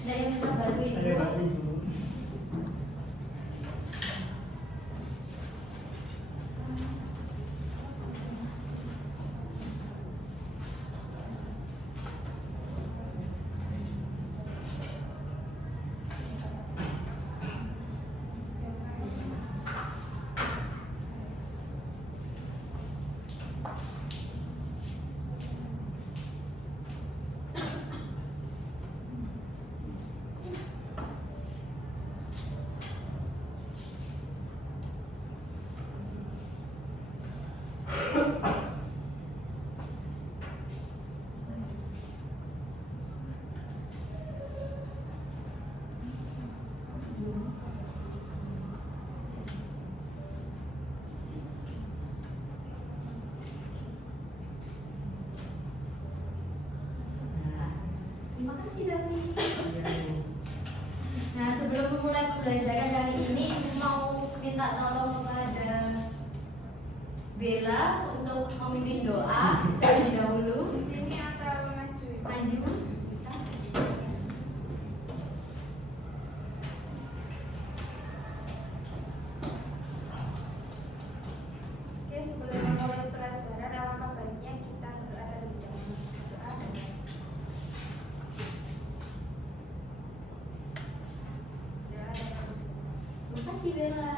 Ada yang bisa bantu Ibu? Saya bantu Ibu. Terima kasih Davi. Nah, sebelum memulai pembelajaran kali ini, mau minta tolong kepada Bella untuk memimpin doa terlebih dahulu. Di sini atau maju? Maju, bisa. Oke, sebelum memulai pelajaran, alangkah baiknya kita berdoa terlebih dahulu. Doa. Terima kasih Bella.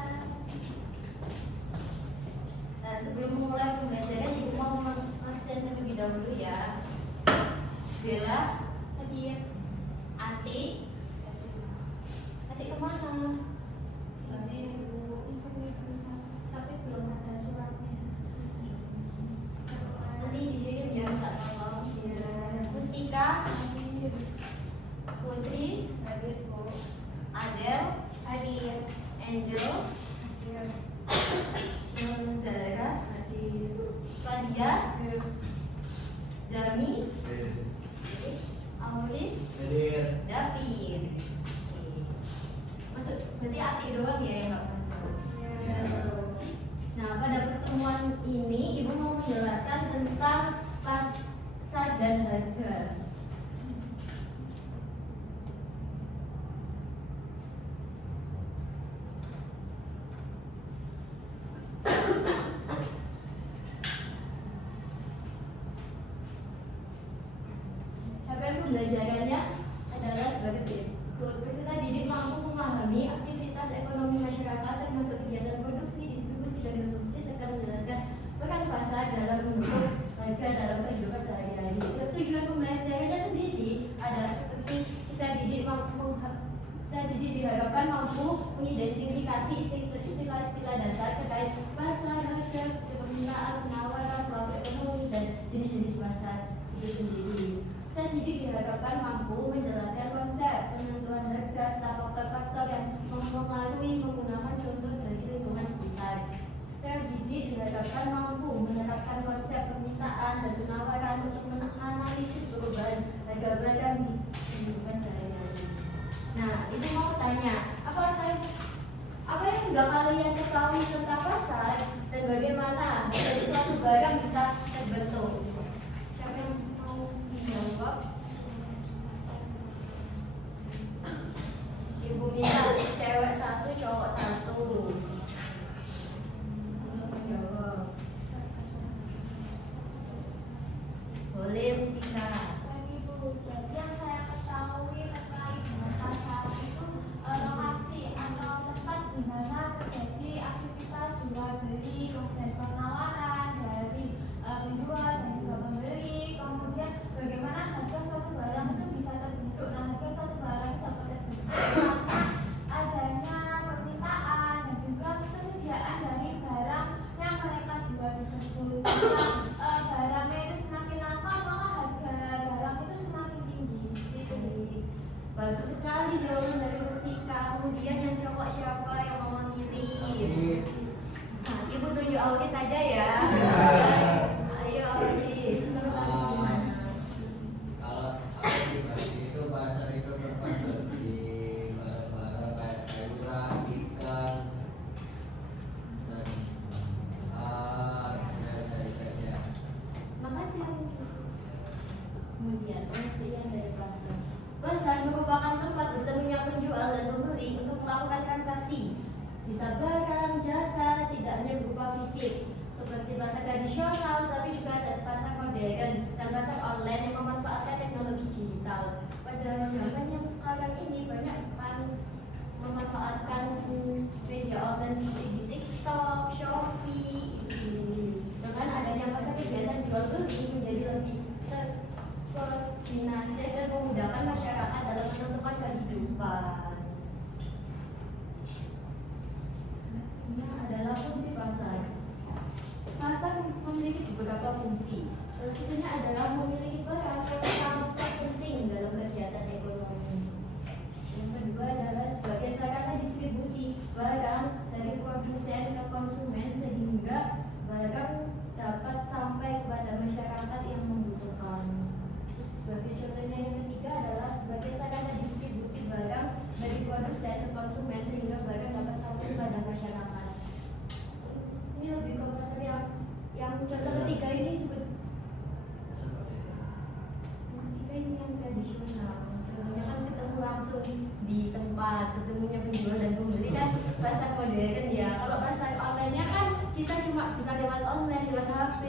Nah, sebelum memulai pembelajaran, Ibu mau absen terlebih dahulu ya. Bella, hadir. Ati, Ati kemana? Di sini Bu. Tapi belum ada suratnya. Nanti dikirim ya, minta tolong. Mustika, Putri, hadir Bu. Adel, hadir. Angel, hadir. Zara, hadir. Fadia, hadir. Zami, Aulis, Hadir. David. Oke. Maksud berarti Ati doang ya yang nggak masuk. Nah, pada pertemuan ini Ibu mau menjelaskan tentang pasar dan harga. Capaian pembelajarannya adalah sebagai berikut. Peserta didik mampu memahami aktivitas ekonomi masyarakat termasuk kegiatan produksi, distribusi, dan konsumsi serta menjelaskan peran pasar dalam membentuk harga dalam kehidupan sehari-hari. Terus tujuan pembelajarannya sendiri adalah seperti kita didik diharapkan mampu mengidentifikasi istilah-istilah dasar terkait pasar, harga, struktur permintaan, penawaran, pelaku ekonomi, dan jenis-jenis pasar itu sendiri. Kita didik diharapkan mampu menjelaskan konsep, penentuan harga, serta faktor-faktor yang mempengaruhi menggunakan contoh dari lingkungan sekitar. Kita didik diharapkan mampu menerapkan konsep permintaan dan penawaran untuk menganalisis perubahan harga barang di kehidupan sehari-hari. Nah, ini mau tanya, apa yang sudah kalian ketahui tentang pasar dan bagaimana dari suatu barang bisa terbentuk? Siapa yang mau menjawab? Ibu Mina, cewek satu, cowok satu. Mau menjawab? Boleh, Mustika. Jadi yang saya ketahui terkait dengan pasar itu lokasi atau tempat di mana terjadi aktivitas jual beli dan penawaran dari penjual dan juga pembeli. Kemudian bagaimana harga suatu barang itu bisa terbentuk. Nah, harga suatu barang itu dapat terbentuk karena adanya permintaan dan juga kesediaan dari barang yang mereka jual tersebut. Jika barangnya itu semakin langka, maka harga barang itu semakin tinggi. Bagus sekali jawaban dari Mustika. Kemudian yang cowok siapa yang mau mewakili? Nah, Ibu tunjuk Auris saja ya. Ayo Auris. Kalau aku pribadi itu pasar itu tempat beli barang-barang kayak sayuran, ikan, dan Makasih. Kemudian pengertian dari pasar. Pasar merupakan tempat bertemunya penjual dan pembeli untuk melakukan transaksi. Bisa barang, jasa, tidak hanya berupa fisik, seperti pasar tradisional, tapi juga ada pasar modern dan pasar online yang memanfaatkan teknologi digital. Pada zaman yang sekarang ini banyak kan memanfaatkan media online seperti di TikTok, Shopee, itu sendiri. Dengan adanya pasar kegiatan jual beli menjadi lebih terkoordinasi dan memudahkan masyarakat dalam menentukan kehidupan. Ini adalah fungsi pasar. Pasar memiliki beberapa fungsi. Salah satunya adalah memiliki peran yang sangat penting dalam kegiatan ekonomi. Yang kedua adalah sebagai sarana distribusi barang dari produsen ke konsumen sehingga barang dapat sampai kepada masyarakat yang membutuhkan. Terus sebagai contohnya yang ketiga adalah sebagai sarana distribusi barang dari produsen ke konsumen sehingga barang dapat sampai kepada masyarakat. Ini lebih ke pasar yang contoh ketiga ini seperti ini yang tradisional. Contohnya kan ketemu langsung di tempat, ketemunya penjual dan pembeli kan pasar modern ya. Kalau pasar online-nya kan kita cuma bisa lewat online, lewat HP,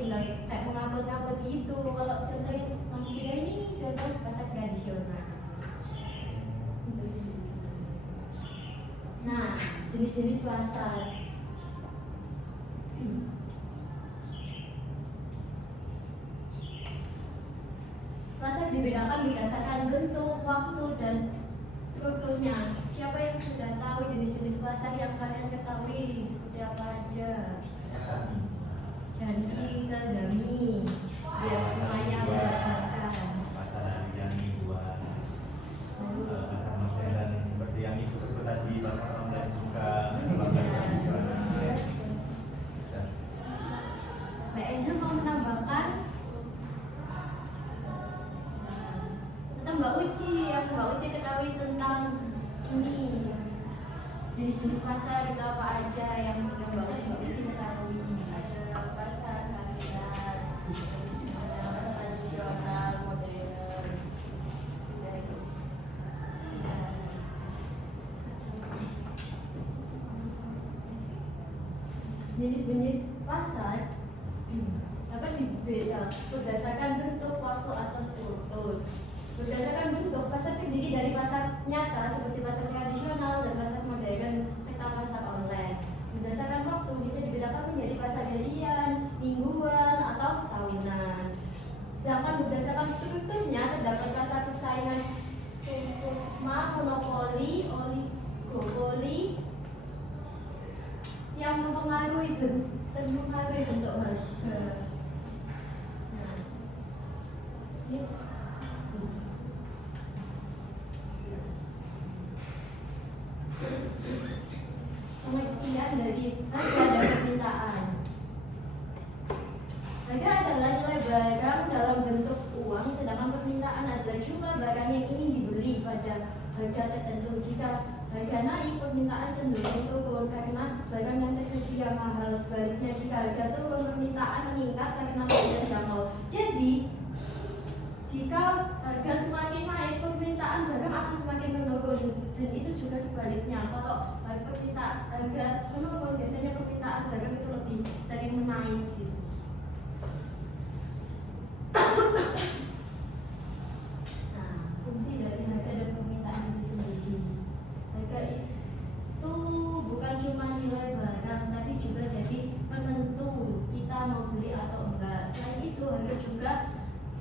tinggal kayak mengupload gitu. Kalau contoh yang ketiga ini contoh pasar tradisional. Nah, jenis-jenis pasar. Pasar dibedakan berdasarkan bentuk, waktu, dan strukturnya. Siapa yang sudah tahu jenis-jenis pasar yang kalian ketahui seperti apa aja? Jadi kita Zami biar semuanya berangkat. Pasar Harjani buat pasar modern seperti yang ibu sebut tadi, pasar online juga, pasar tradisional. Mbak Angel mau menambahkan? Tentang Mbak Uci, yang Mbak Uci ketahui tentang ini jenis-jenis pasar itu apa aja yang Mbak Uci ketahui? Ada pasar harian, ada tradisional, modern, dan Jenis-jenis pasar dapat dibedakan berdasarkan bentuk, waktu, atau struktur. Berdasarkan bentuk, pasar terdiri dari pasar nyata seperti pasar tradisional dan pasar modern serta pasar online. Berdasarkan waktu bisa dibedakan menjadi pasar harian, mingguan, atau tahunan. Sedangkan berdasarkan strukturnya terdapat pasar persaingan sukma, monopoli, oligopoli yang mempengaruhi bentuk harga. Nah, ini pengertian dari harga dan permintaan. Harga adalah nilai barang dalam bentuk uang, sedangkan permintaan adalah jumlah barang yang ingin dibeli pada harga tertentu. Jika harga naik, permintaan cenderung turun karena barang yang tersedia mahal. Sebaliknya, jika harga turun, permintaan meningkat karena mudah jangkau. Jadi, jika harga semakin naik, permintaan barang akan semakin menurun, dan itu juga sebaliknya. Kalau harga menurun, biasanya permintaan barang itu lebih sering menaik gitu. Nah, fungsi dari harga dan permintaan itu sendiri. Harga itu bukan cuma nilai barang, tapi juga jadi penentu kita mau beli atau enggak. Selain itu, harga juga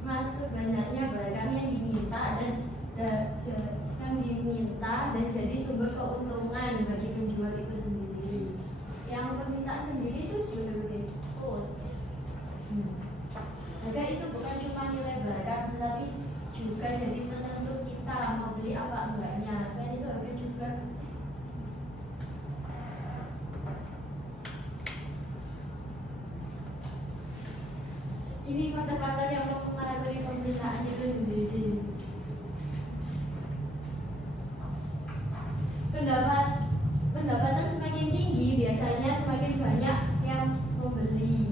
mengatur banyaknya barang yang diminta dan jadi sumber keuntungan bagi penjual itu sendiri. Yang permintaan sendiri itu sebagai harga itu bukan cuma nilai barang, tetapi juga jadi penentu kita mau beli apa enggaknya. Selain itu, harga juga ini kata-kata yang mempengaruhi pemberitaan itu sendiri. Pendapatan semakin tinggi, biasanya semakin banyak yang membeli.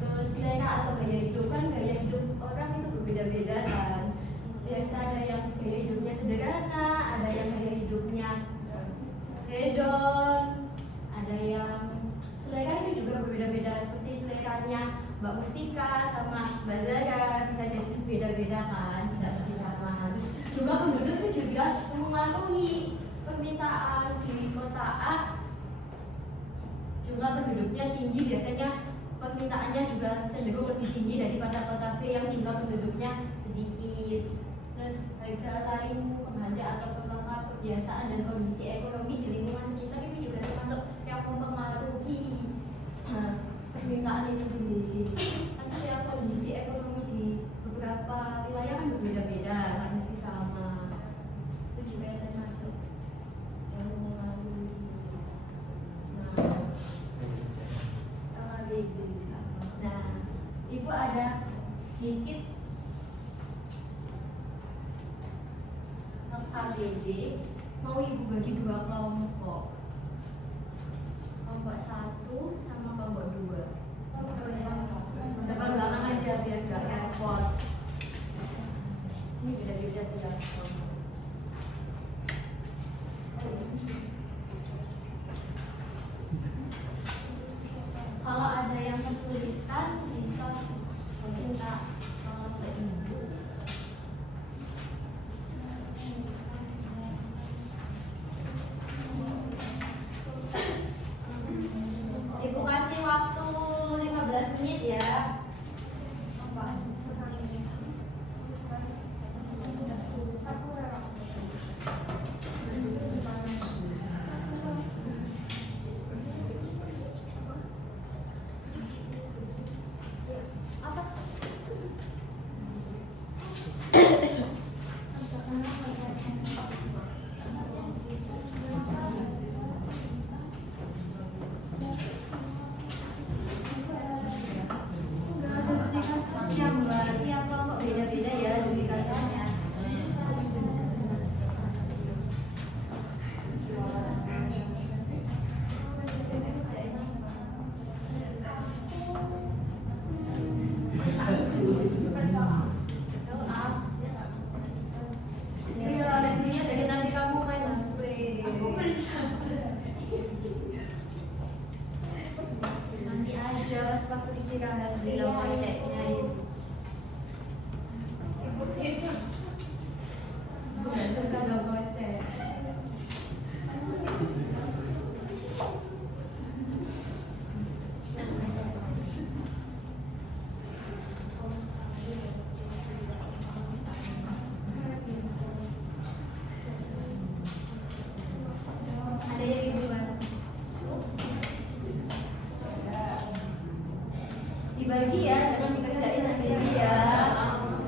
Terus selera atau gaya hidup, kan gaya hidup orang itu berbeda-beda kan. Biasa ada yang gaya hidup jumlah penduduk itu juga mempengaruhi permintaan di kota A. Jumlah penduduknya tinggi, biasanya permintaannya juga cenderung lebih tinggi daripada kota B yang jumlah penduduknya sedikit. Terus harga lain pembanda atau pelengkap kebiasaan dan kondisi ekonomi di lingkungan sekitar itu juga termasuk yang mempengaruhi permintaan itu sendiri. Kan setiap kondisi ekonomi di beberapa wilayah kan berbeda-beda, nggak mesti sama. Itu juga yang termasuk yang mempengaruhi. Nah, ibu ada sedikit KBD, mau ibu bagi dua kelompok. Kelompok 1 sama kelompok 2. Depan belakang aja biar gak repot. Ini beda-beda tiap kelompok. Kalau ada yang kesulitan bisa minta tolong ke ibu. Ibu kasih waktu 15 menit ya. Nanti aja pas waktu istirahat bilang koceknya itu. Ibu gak suka dong kocek. Ada yang ibu buat? Dibagi ya, jangan dikerjain sendiri ya.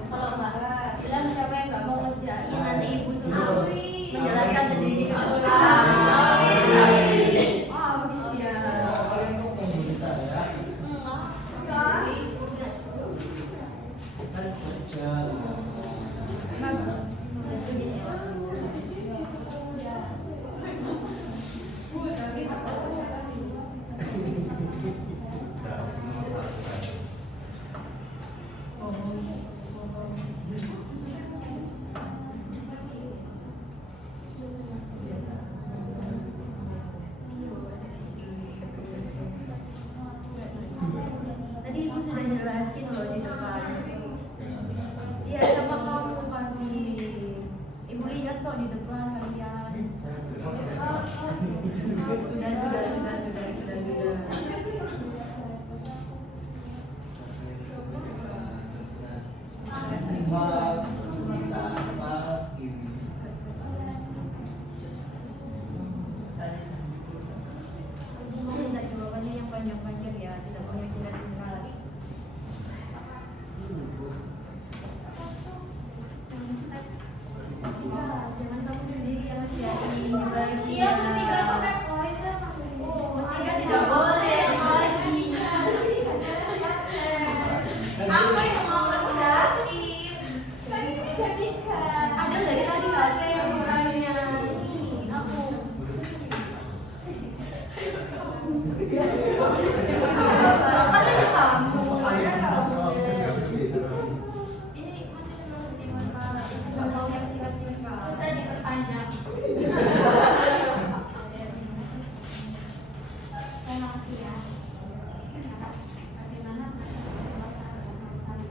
Kalau enggak, bilang siapa yang nggak mau ngerjain, nanti ibu suruh menjelaskan sendiri ke depan. Wow, bisa. Tadi ibu sudah jelasin loh di depan. Iya sama kamu kan di. Ibu lihat kok di depan kalian. Ibu mau minta jawabannya yang panjang-panjang ya, tidak mau yang singkat-singkat. Jangan kamu sendiri yang jadi bagian. Mustika tidak boleh lagi. Aku yang mau ngerjain. Ada dari tadi HP yang orangnya ini aku. Kan ada kamu. Ini masih memang singkat. Nggak mau yang singkat-singkat. Kita diperpanjang. Terima kasih ya. Bagaimana melaksanakan sama sekali?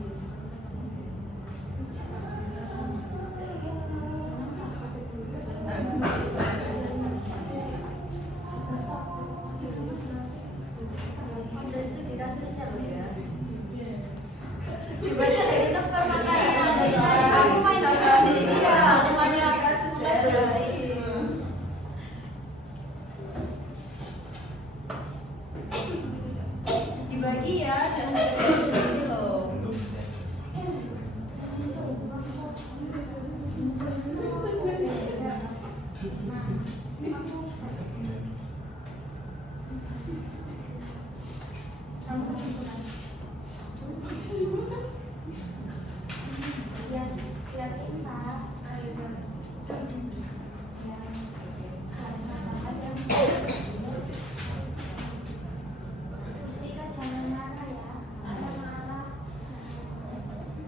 Kreativitas. Mustika jangan marah ya. Ada marah.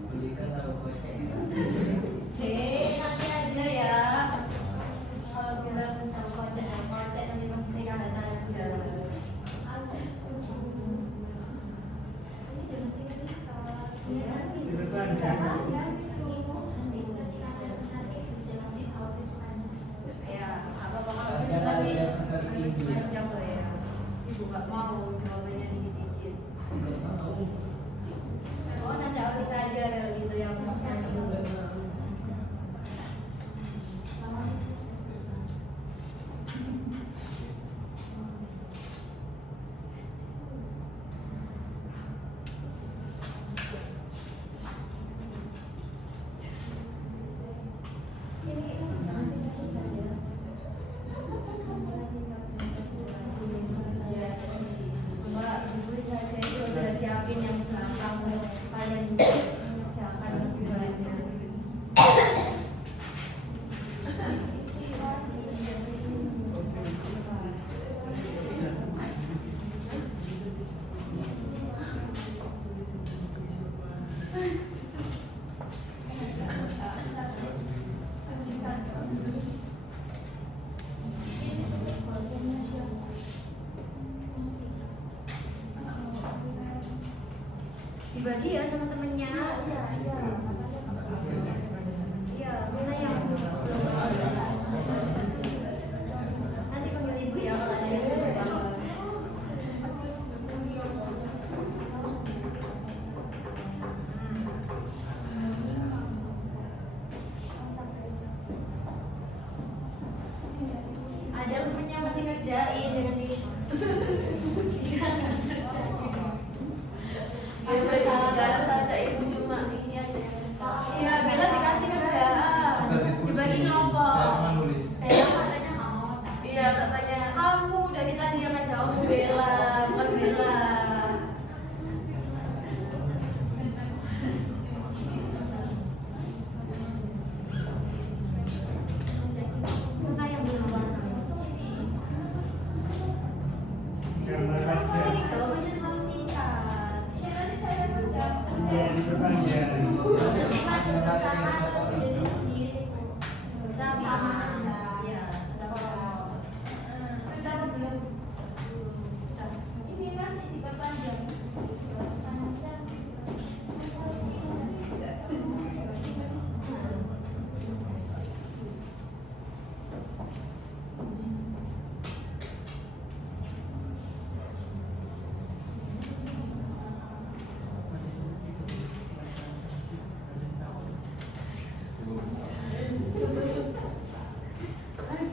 Belikan tahu kocek. Nanti aja ya. Kalau bilang tahu kocek nanti masih saya kata aja. Ini jangan singkat. Iya. Ya, apa-apa kalau itu nanti panjang loh ya. Ibu gak mau jawabannya dikit-dikit. Oh, nanti Auris aja kalau gitu yang nyanyi dulu. Siapin yang gampang kalian mengerjakan semuanya. Dibagi ya sama temennya. Iya, mana yang belum. Nanti panggil ibu ya kalau ada yang belum bangun. Ada temennya masih ngerjain, jangan di. Baru saja ibu cuma ini aja yang Iya, Bella dikasih kerjaan. Dibagi kelompok. Saya cuma nulis. Bella katanya mau. iya katanya Kamu dari tadi yang kamu Bella, bukan Bella. Mana yang belum warna? Karena kaca Jawabannya terlalu singkat. menjadi kebahagiaan. Nanti kan sama terus sendiri. Sama aja. Ya, ada apa? Sudah belum? Ini masih diperpanjang.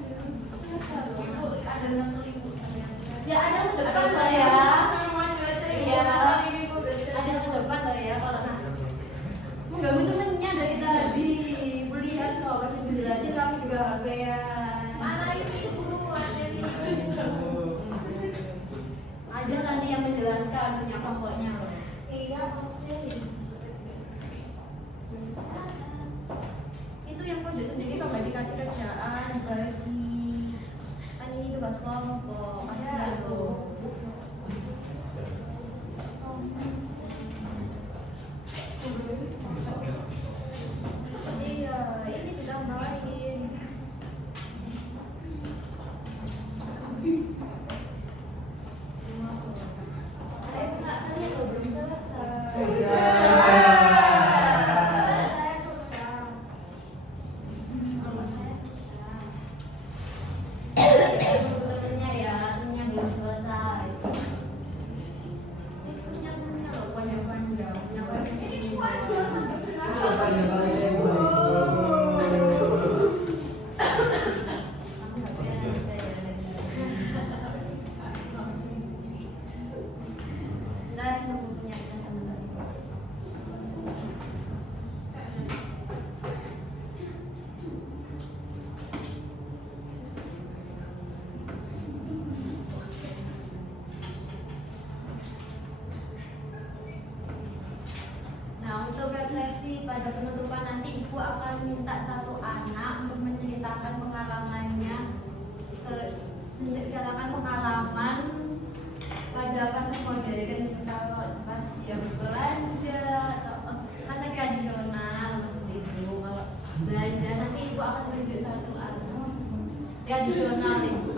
ibu ada 6.000 Ya ada ke depan lah ya. semua cuaca Iya. ini ibu Ada ke depan lah ya kalau mengganggu temennya dari tadi. Lihat kok masih menjelasin kamu juga HP-an. Mana ini ibu? Ada di Ada nanti yang menjelaskan punya kelompoknya loh. Iya, oke. Itu yang pojok sendiri kalau nggak dikasih kerjaan bagi kan ini tugas kelompok kasihan loh. Iya, ini ditambahin. Ayo kak, kalian loh belum selesai. Saya sudah. Temennya ya, meminta satu anak untuk menceritakan pengalamannya, menceritakan pengalaman pada fase modern, kalau pas dia berbelanja atau fase tradisional seperti itu. Kalau belanja nanti ibu akan tunjuk satu anak tradisional ibu.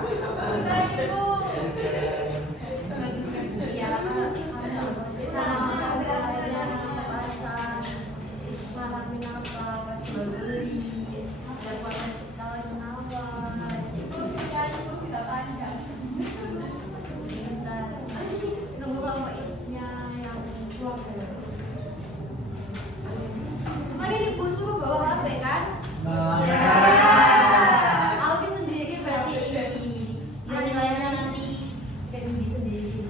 Iya, sama pasar ngalamin apa pas jual beli, ada potensi tawar menawar. Bentar, nunggu kelompoknya yang keluar. Makanya ibu suruh bawa HP kan? Alki sendiri berarti nilainya nanti kayak Budi sendiri.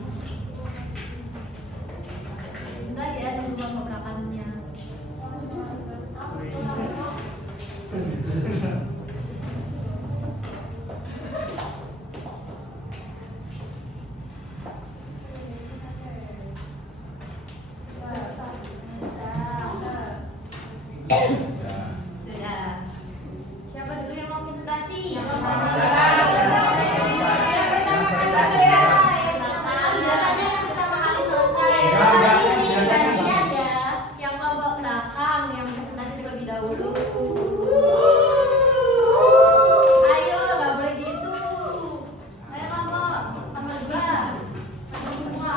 Bentar ya, nunggu kelompok belakangnya. Sudah. Siapa dulu yang mau presentasi? Yang mau biasanya yang pertama kali selesai. Kali ini gantian ya. Yang kelompok belakang yang presentasi terlebih dahulu. Ayo, nggak boleh gitu. Ayo kelompok nomor 2. Nomor semua.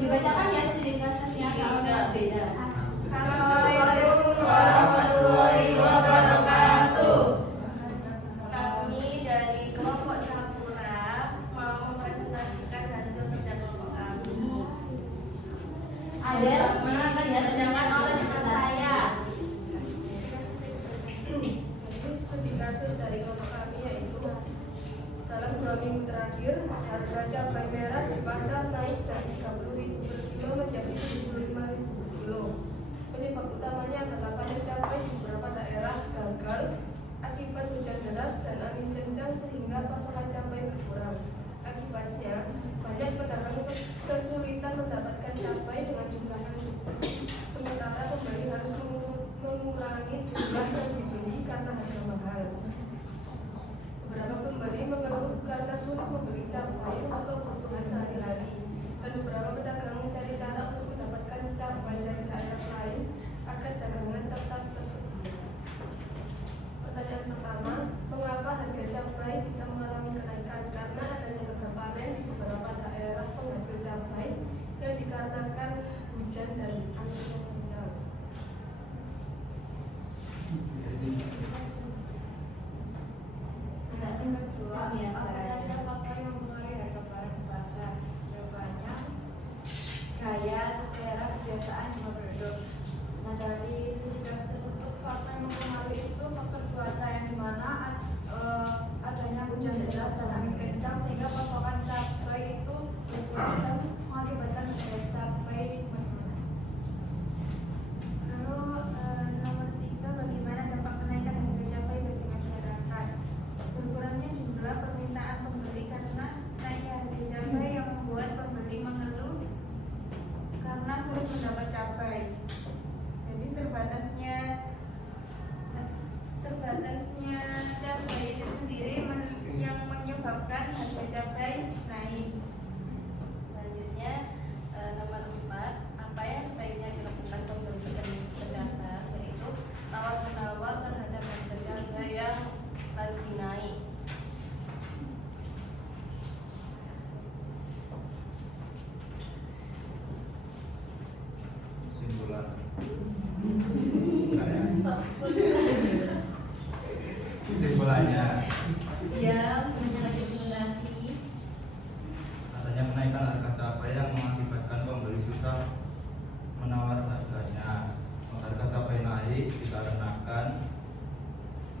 Dibacakan ya sedikit-sedikitnya soalnya beda. Assalamualaikum warahmatullahi wabarakatuh. Kami dari kelompok Sapura mau mempresentasikan hasil kerja kelompok kami. Ada akan diadakan oleh rekan saya. Studi kasus dari kelompok kami yaitu dalam 2 minggu terakhir harga cabai merah di pasar naik dari 30.000 per kilo menjadi 75.000 per kilo. Penyebab utamanya adalah panen cabai di beberapa daerah gagal akibat hujan deras dan angin kencang sehingga pasokan cabai berkurang. Akibatnya banyak pedagang kesulitan mendapatkan cabai dengan jumlah yang cukup. Sementara pembeli harus mengurangi jumlah yang dibeli karena harga mahal. Beberapa pembeli mengeluh karena sulit membeli cabai untuk kebutuhan sehari-hari, dan beberapa pedagang mencari cara untuk mendapatkan cabai dari daerah lain agar dagangan tetap tersedia. Pertanyaan pertama, mengapa harga cabai bisa mengalami kenaikan? Karena adanya gagal panen di beberapa daerah penghasil cabai yang dikarenakan hujan dan angin yang kencang. Apa saja faktor yang mempengaruhi harga barang di pasar? Jawabannya gaya, selera, kebiasaan, jumlah penduduk. Nah, dari studi kasus tersebut, faktor yang mempengaruhi itu faktor cuaca yang dimana adanya hujan deras dan angin kencang sehingga pasokan cabai itu berkurang dan mengakibatkan harga cabai semakin naik. Lalu nomor 3, bagaimana dampak kenaikan harga cabai bagi masyarakat? Berkurangnya jumlah permintaan pembeli karena naiknya harga cabai yang membuat pembeli mengeluh karena sulit mendapat cabai. Jadi terbatasnya cabai itu sendiri yang menyebabkan harga cabai naik. Selanjutnya nomor 4, apa yang sebaiknya dilakukan pembeli dan pedagang, yaitu tawar-menawar terhadap harga yang lagi naik. Simpulan. Simpulannya Ya, sebenarnya lagi presentasi. adanya kenaikan harga cabai yang mengakibatkan pembeli susah menawar harganya. Harga cabai naik dikarenakan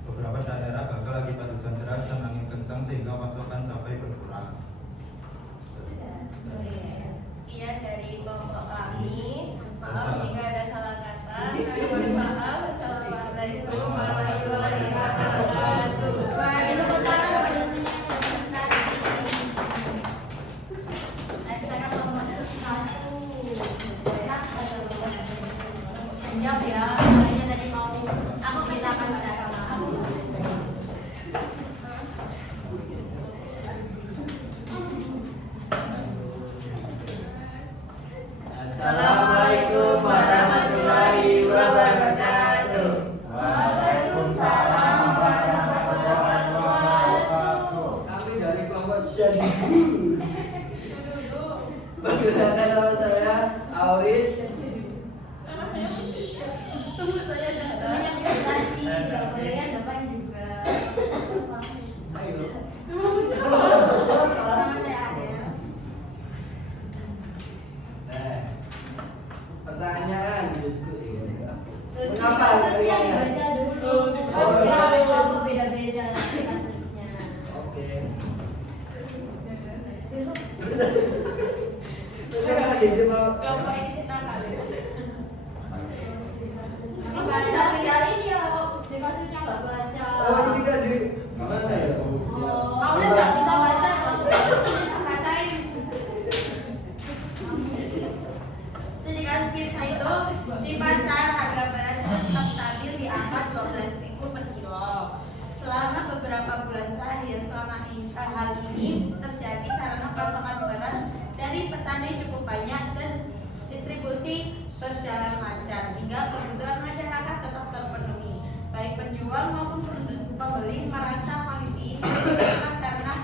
beberapa daerah gagal akibat hujan deras dan angin kencang sehingga pasokan cabai berkurang. Sekian dari kelompok jawab ya. Makanya tadi mau aku ceritakan pada kamu. Assalamualaikum warahmatullahi wabarakatuh. Waalaikumsalam warahmatullahi wabarakatuh. Kami dari kelompok Syadiku. Perkenalkan nama saya Auris. Banyak presentasi, nggak boleh yang depan juga. Ayo. Nama saya Adel. Nah, pertanyaan diskusi. Terus Mengapa kasusnya kalian? dibaca dulu. Oh, Nanti iya. apa beda-beda kasusnya. Oke. Terus apa gitu mau? Kalau ini cerita kali. Tapi baca ini ya, di kasusnya nggak baca. Oh, ini kan di gimana ya? Oh, Aulis nggak bisa baca. bacain. Studi kasus kita itu di pasar harga beras tetap stabil di angka 12.000 per kilo. Selama beberapa bulan terakhir, hal ini terjadi karena pasokan beras dari petani cukup banyak dan distribusi berjalan lancar hingga kebutuhan masyarakat tetap terpenuhi. Baik penjual maupun pembeli merasa kondisi ini disebabkan karena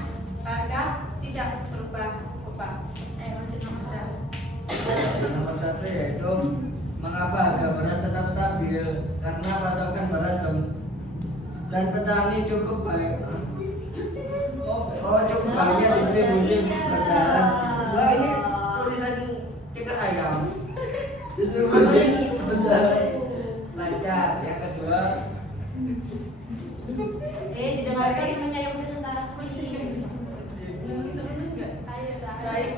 harga tidak berubah-ubah. Lanjut Nomor satu yaitu mengapa harga beras tetap stabil? Karena pasokan beras dan petani cukup baik. Oh, cukup banyak distribusi berjalan. Wah, ini tulisan ceker ayam. Distribusi berjalan lancar. Yang kedua, Didengarkan namanya yang presentasi. Baik,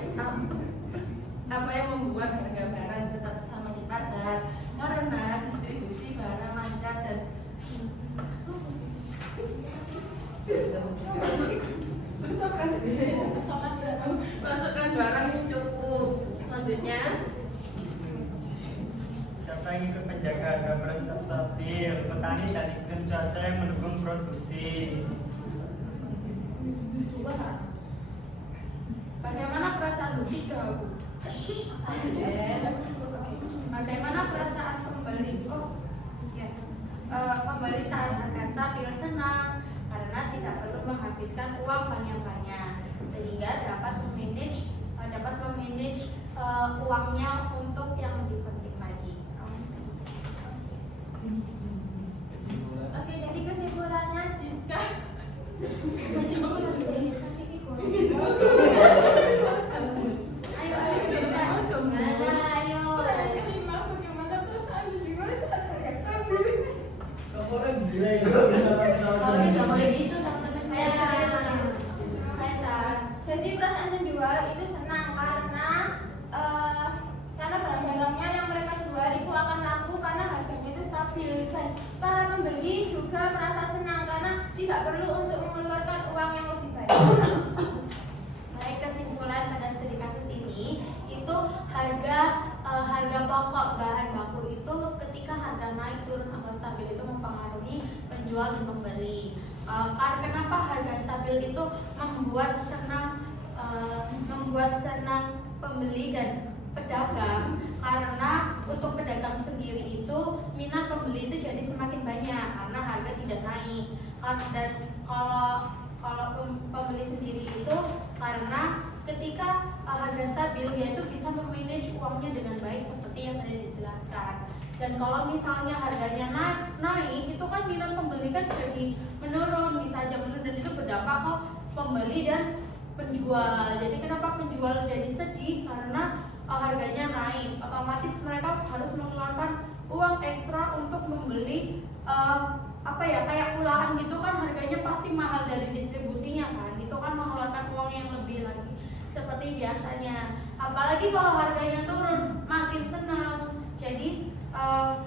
apa yang membuat harga barang tetap sama di pasar? Karena distribusi barang lancar dan pasokan barang yang cukup. Selanjutnya, Siapa yang ikut menjaga harga beras tetap stabil? Petani dan iklim cuaca yang mendukung produksi. Bagaimana perasaan Luki kau? Bagaimana perasaan pembeli? Pembeli saat harga stabil senang karena tidak perlu menghabiskan uang banyak-banyak sehingga dapat memanage uangnya untuk yang lebih penting lagi. Oke, jadi kesimpulannya jika bagaimana perasaan jiwa saat harga stabil? kamu orang gila ya. Tapi nggak boleh gitu sama temennya. Jadi perasaan penjual itu senang karena barang-barangnya yang mereka jual itu akan laku karena harganya itu stabil, dan para pembeli juga merasa senang karena tidak perlu untuk mengeluarkan uang yang lebih banyak. Baik, kesimpulan pada studi kasus ini itu harga pokok bahan baku itu ketika harga naik turun atau stabil itu mempengaruhi penjual dan pembeli. Karena kenapa harga stabil itu membuat senang pembeli dan pedagang, karena untuk pedagang sendiri itu minat pembeli itu jadi semakin banyak karena harga tidak naik. Dan kalau pembeli sendiri itu karena ketika harga stabil yaitu bisa memanage uangnya dengan baik seperti yang tadi dijelaskan. Dan kalau misalnya harganya naik itu kan minat pembeli kan jadi menurun, bisa aja menurun, dan itu berdampak ke pembeli dan penjual. Jadi kenapa penjual jadi sedih? Karena harganya naik, otomatis mereka harus mengeluarkan uang ekstra untuk membeli kayak kulaan gitu kan, harganya pasti mahal dari distribusinya kan, itu kan mengeluarkan uang yang lebih lagi seperti biasanya. Apalagi kalau harganya turun makin senang, jadi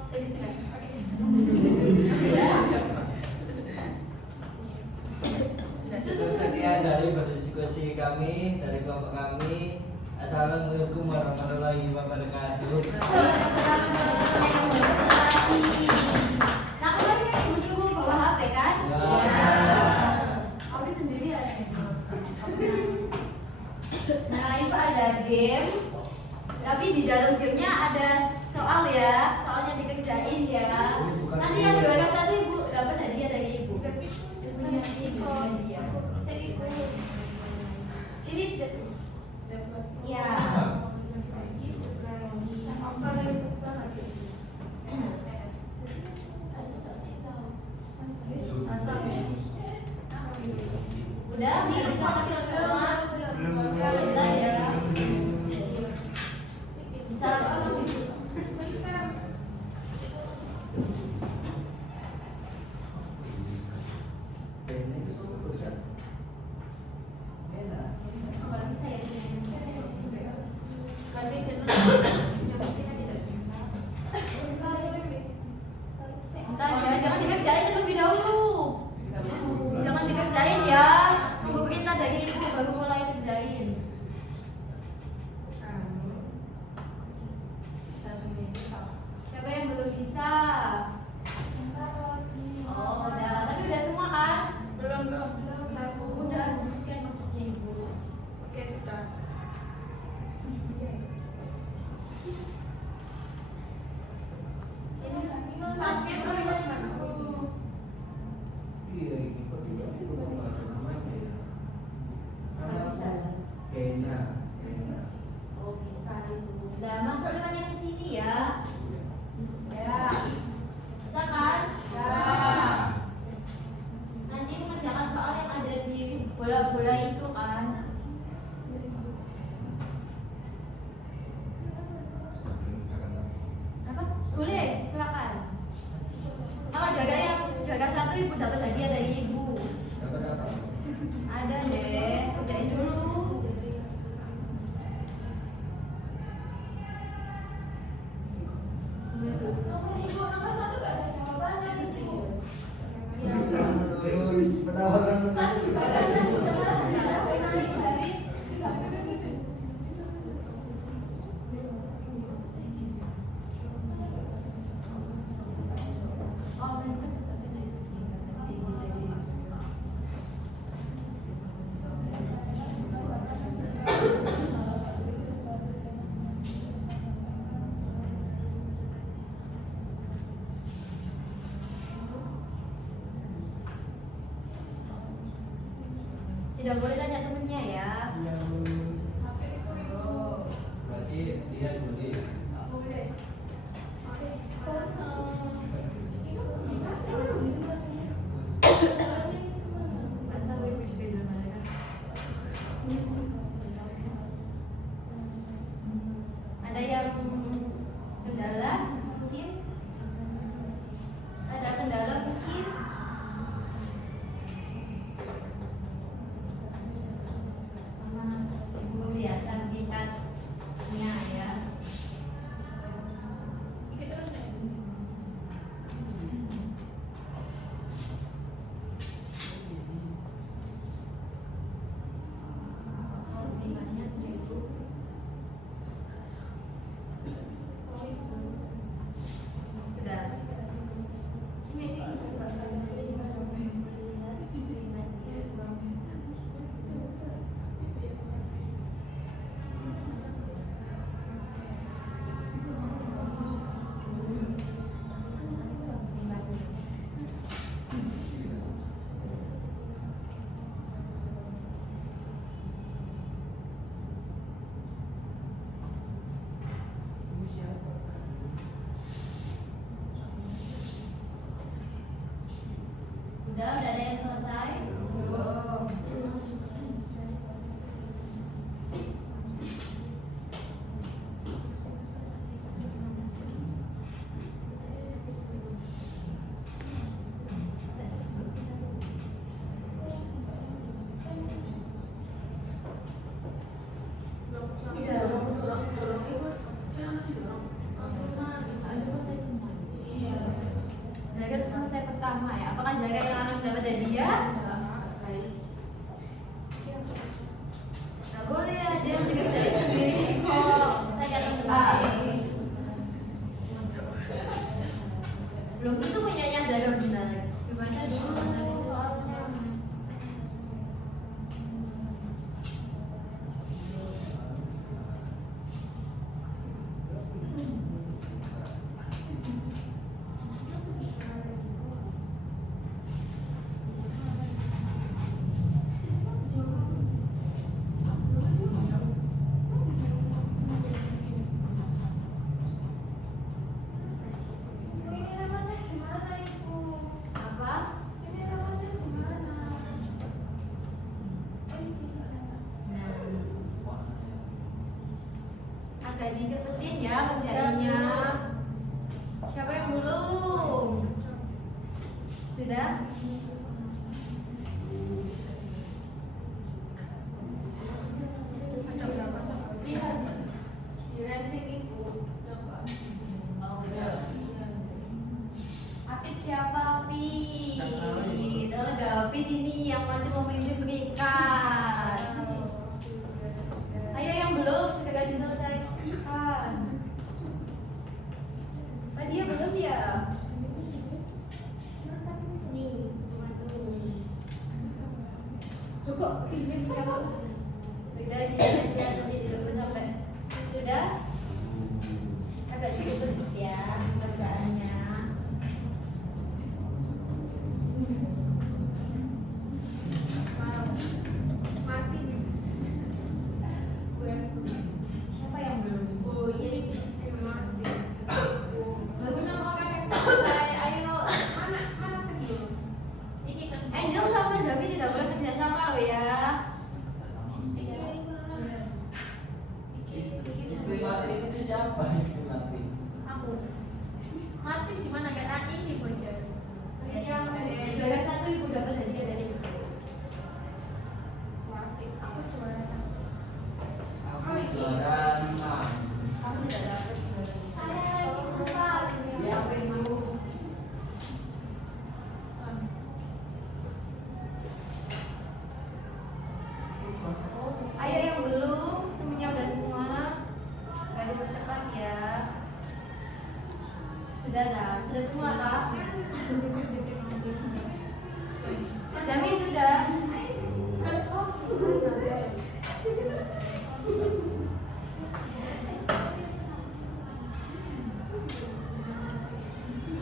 senang. Cukup sekian dari berdiskusi kami dari kelompok kami. Assalamualaikum warahmatullahi wabarakatuh. Assalamualaikum warahmatullahi wabarakatuh. ada game, tapi di dalam gamenya ada soal ya, soalnya dikerjain ya. Nanti yang juara 1 ibu dapat hadiah dari ibu. Punya ibu hadiah. Ini Ya. Udah bisa kasih semua. Bisa ya. Bisa. Nggak bisa ya. Berarti channel Ya pasti kan tidak bisa. Entar ya, jangan dikerjain terlebih dahulu. Jangan dikerjain ya. Tunggu perintah dari ibu baru mulai kerjain. Siapa yang belum bisa? Oh, udah. Tapi udah semua kan? belum. Udah, kan maksudnya ibu. Oke, sudah. Target Iya, ini kok tidak perlu macam-macam ya. Nggak bisa. Enak. Oh, bisa itu. Nah, masuk dengan yang sini ya. Ya. Bisa kan? Ya. Nanti mengerjakan soal yang ada di bola-bola itu kan. Apa? Boleh, silakan. Kalau jaga 1 ibu dapat hadiah dari ibu. Dapat apa? Ada deh, kerjain dulu. Ya. Penawaran Oh, memang tetap ada itu. Tidak boleh tanya temennya ya. berarti dia boleh. Ada yang kendala mungkin? Ada kendala mungkin? Ibu kelihatan tingkatnya ya. Oh, tingkatnya itu. Sudah. Udah ada yang selesai? Zaga selesai pertama ya. Apakah Zaga yang akan dapat hadiah? Nggak boleh, ada yang dikerjain sendiri kok. Saya temen. Belum itu punyanya Zaga benar. Gimana dulu soalnya? agak dicepetin ya kerjainnya. Siapa yang belum? Sudah? Ada berapa sama? Lihat di ranking ibu. Coba. Oh, udah. Apit siapa, Apit? Oh, David ini yang masih memimpin berikan. Ayo yang belum segera diselesaikan. Oh, dia belum ya? Nih, cukup ini apa? Sudah dia tulis dulu sampai sudah agak cukup ya bacaannya. Mati. Siapa yang belum? Oh yes, mati. Baru nama orang yang selesai. Ayo, mana kedua? Iki kan Angel sama Jami tidak boleh kerja sama loh ya. Istri Martin itu siapa? Istri Martin. aku. Mati di mana kan ini bocah. Yang juara satu ibu dapat hadiah dari ibu. Aku juara satu. Aku juara 6. Kamu tidak dapat juara. Saya lagi lupa. Ya, apa itu? Ayo yang belum, temennya udah semua. Gak dipercepat ya. Sudah dah, sudah semua kak. Jami sudah.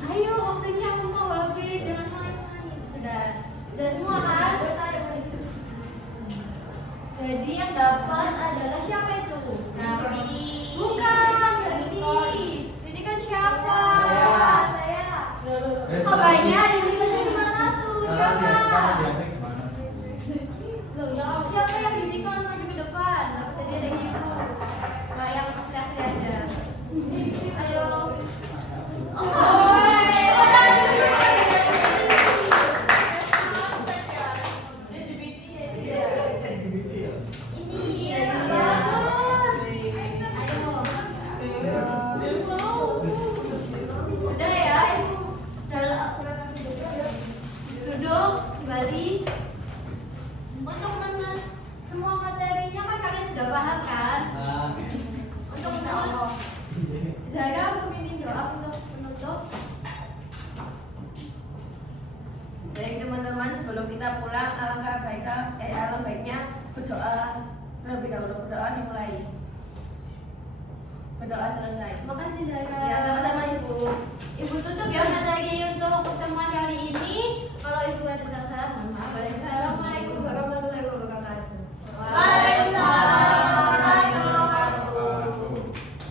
Ayo waktunya mau habis, jangan main-main. Sudah semua kan? Jadi yang dapat adalah siapa itu? Nabi. Bukan, Ini kan siapa? Saya. Kok banyak? Ini kan cuma satu. Siapa? Loh, ya siapa yang unicorn maju ke depan? Dapat hadiah dari ibu. Mbak yang asli-asli aja. Ayo. Ini udah ya, ibu duduk kembali. Untuk semua materinya kan kalian sudah paham kan? Untuk Zara pemimpin doa untuk penutup. Baik teman-teman, sebelum kita pulang, alangkah baiknya berdoa terlebih dahulu. Berdoa dimulai. Berdoa selesai. Makasih Zara. Ya, sama-sama Ibu. Ibu tutup ya materi untuk pertemuan kali ini. Kalau ibu ada salah-salah, mohon maaf. Waalaikumsalam